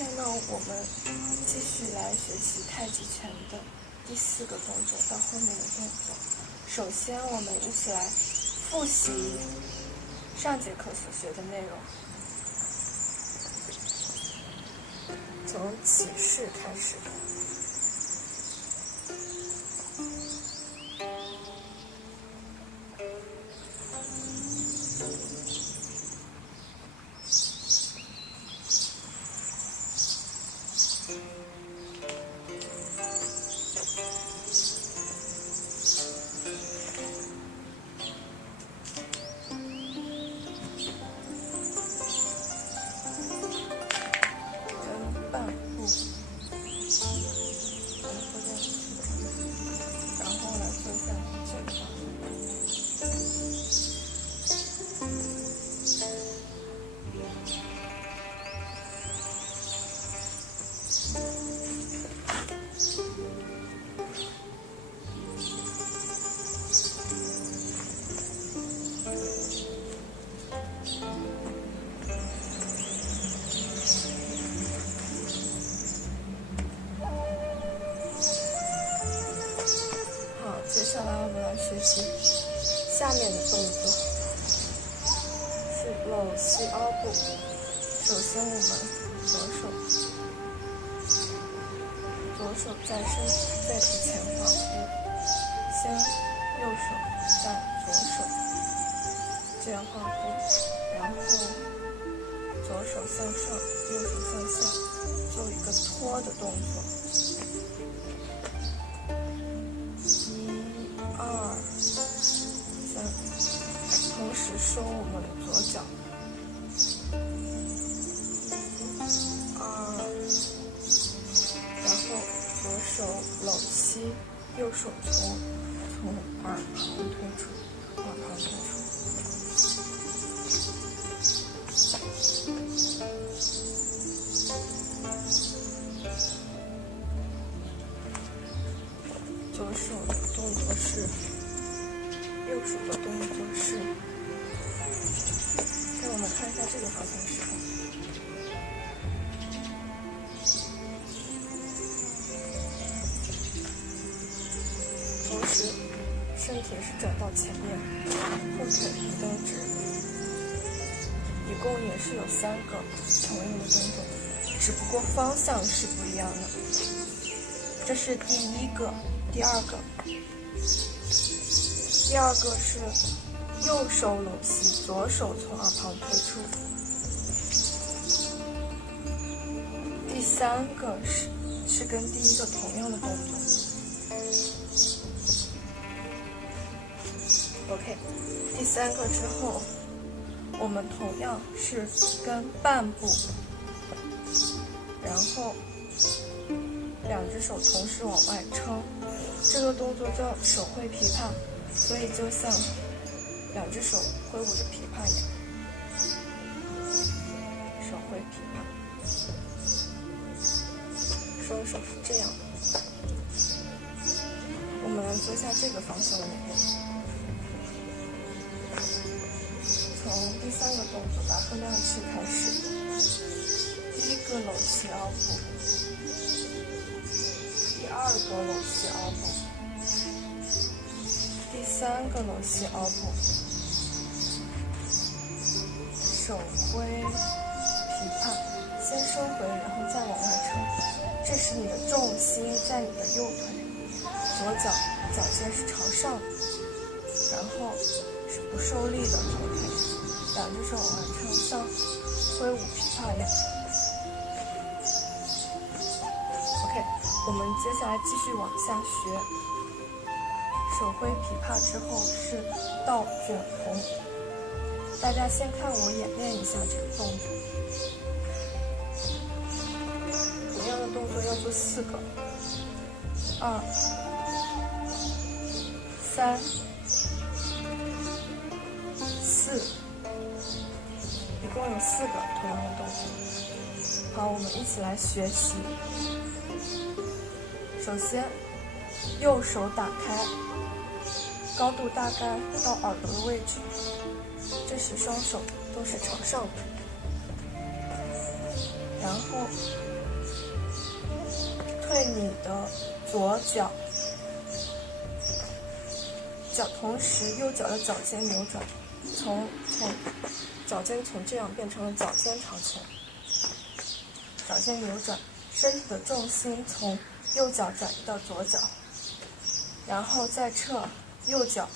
天呢，我们继续来学习太极拳的第4个动作到后面的动作。首先，我们一起来复习上节课所学的内容，从起势开始。接下来我们来学习下面的动作，是搂膝凹步。首先我们左手在体前画弧，先右手再左手这样画弧，然后左手向上，右手向下，做一个托的动作。同时收我们的左脚，2，然后左手搂膝，右手从耳旁推出，左手的动作是，右手的动作是。让我们看一下这个方向示范。同时，身体是转到前面，后腿蹬直，一共也是有3个同样的动作，只不过方向是不一样的。这是第1个，第2个。第2个是右手搂膝，左手从耳旁推出。第3个是跟第1个同样的动作。OK， 第3个之后，我们同样是跟半步，然后2只手同时往外撑，这个动作叫手挥琵琶，所以就像2只手挥舞着琵琶一样，手挥琵琶，双手是这样的。我们来做一下这个方向的运动。从第3个动作，把分量式开始。第1个搂膝凹步，第2个搂膝凹步，第3个搂膝凹步。手挥琵琶，先收回，然后再往外撑。这时你的重心在你的右腿，左脚脚尖是朝上的，然后是不受力的左腿，2只手往外撑，像挥舞琵琶一样。OK， 我们接下来继续往下学。手挥琵琶之后是倒卷红。大家先看我演练一下这个动作。同样的动作要做4个，2、3、4，一共有4个同样的动作。好，我们一起来学习。首先，右手打开，高度大概到耳朵的位置。这时双手都是朝上的，然后退你的左脚，同时右脚的脚尖扭转，从脚尖从这样变成了脚尖朝前，脚尖扭转，身体的重心从右脚转移到左脚，然后再撤右脚，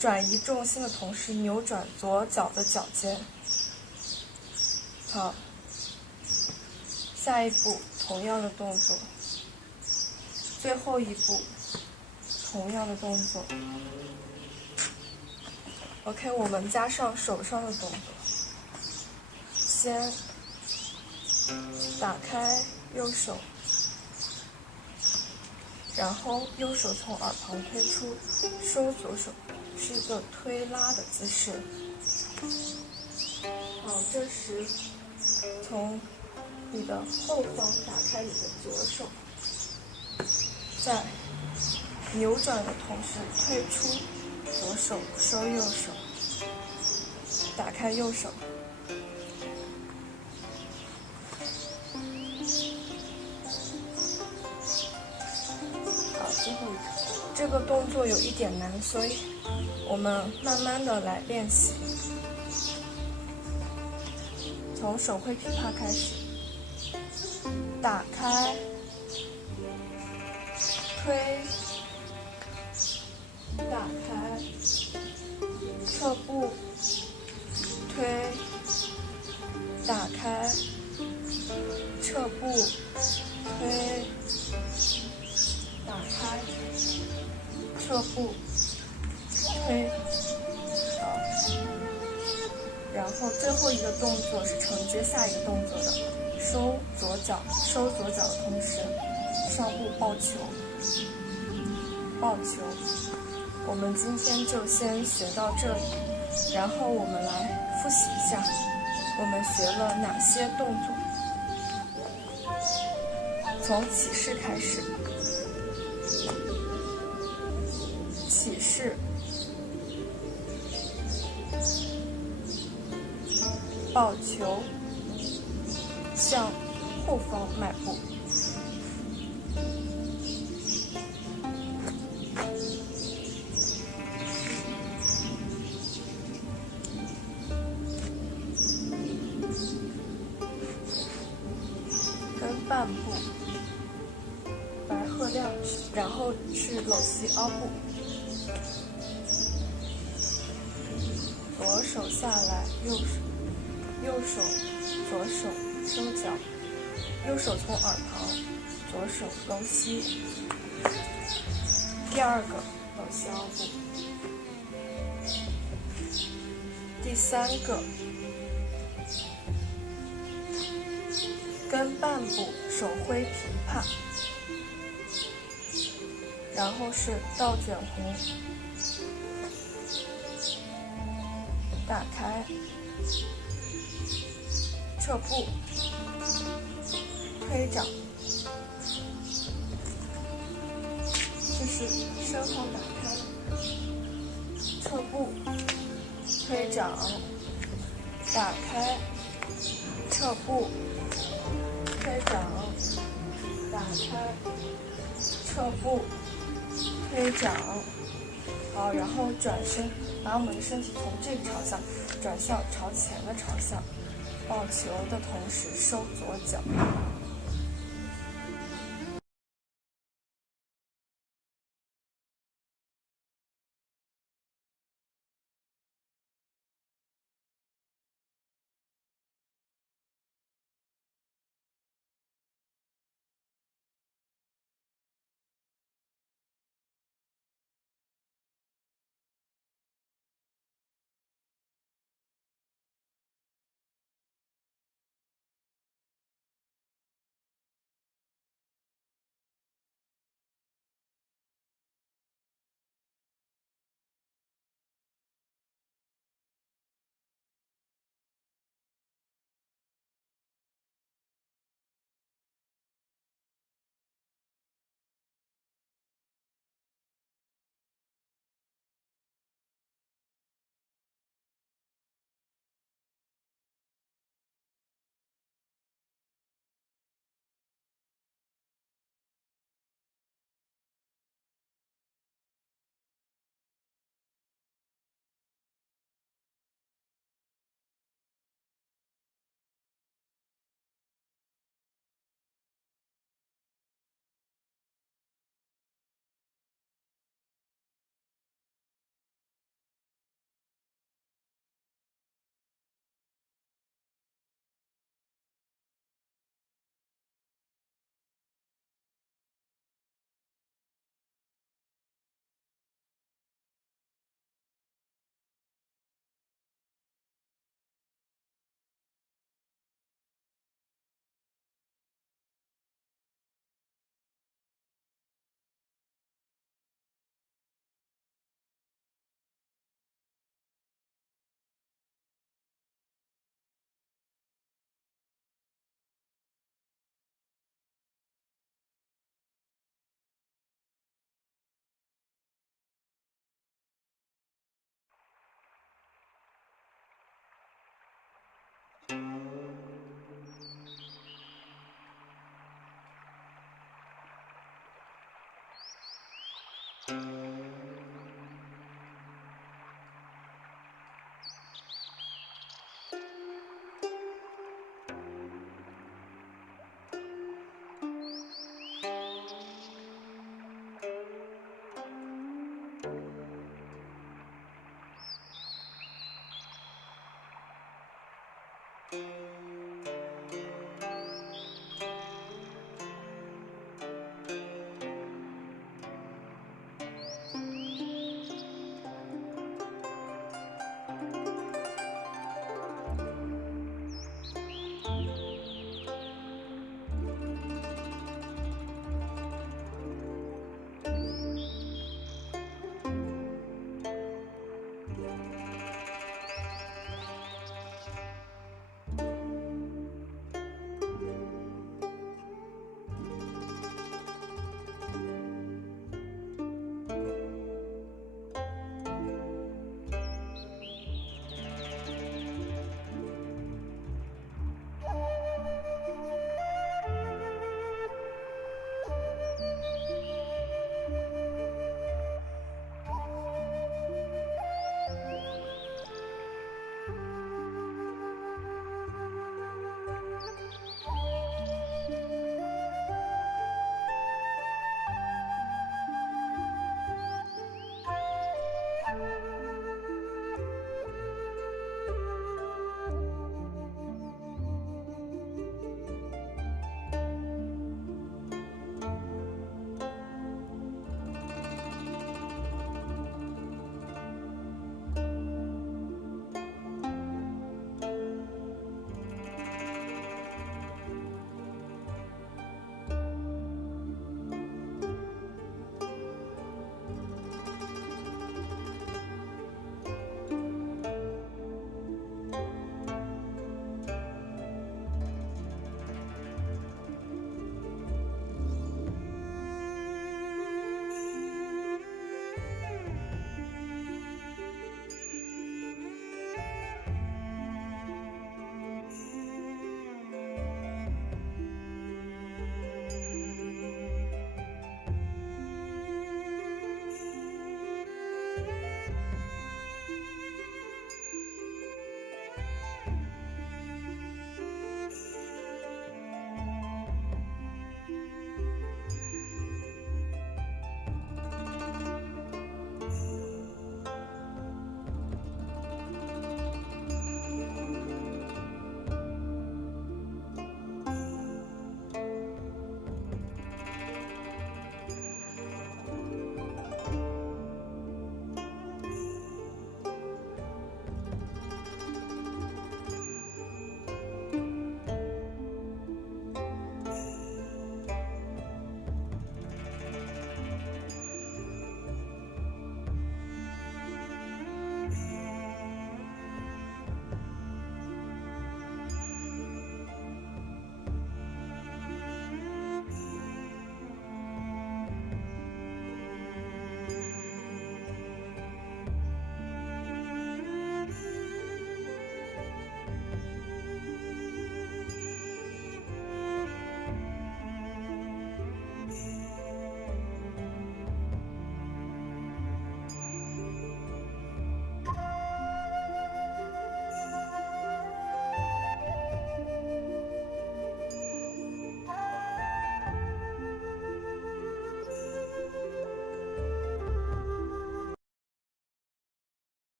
转移重心的同时扭转左脚的脚尖。好，下一步同样的动作，最后一步同样的动作。OK， 我们加上手上的动作，先打开右手，然后右手从耳旁推出，收左手，是一个推拉的姿势。好，这时从你的后方打开你的左手，在扭转的同时退出左手，收右手，打开右手。好，最后一个，这个动作有一点难，所以我们慢慢的来练习。从手挥琵琶开始，打开，推，打开，侧步，推，打开，侧步，推，打开，侧步，推。好，然后最后一个动作是承接下一个动作的，收左脚的同时，上步抱球，抱球。我们今天就先学到这里，然后我们来复习一下，我们学了哪些动作。从起势开始，起势，抱球，向后方迈步，跟半步，白鹤亮，然后是搂膝凹步，左手下来，右手，左手收脚，右手从耳旁，左手搂膝，第二个搂膝凹步，第三个跟半步手挥琵琶，然后是倒卷弧，打开，侧步，推掌，这是身后打开，侧步，推掌，打开，侧步，推掌，打开，侧步，推掌。好，然后转身，把我们的身体从这个朝向转向朝前的朝向，抱球的同时收左脚。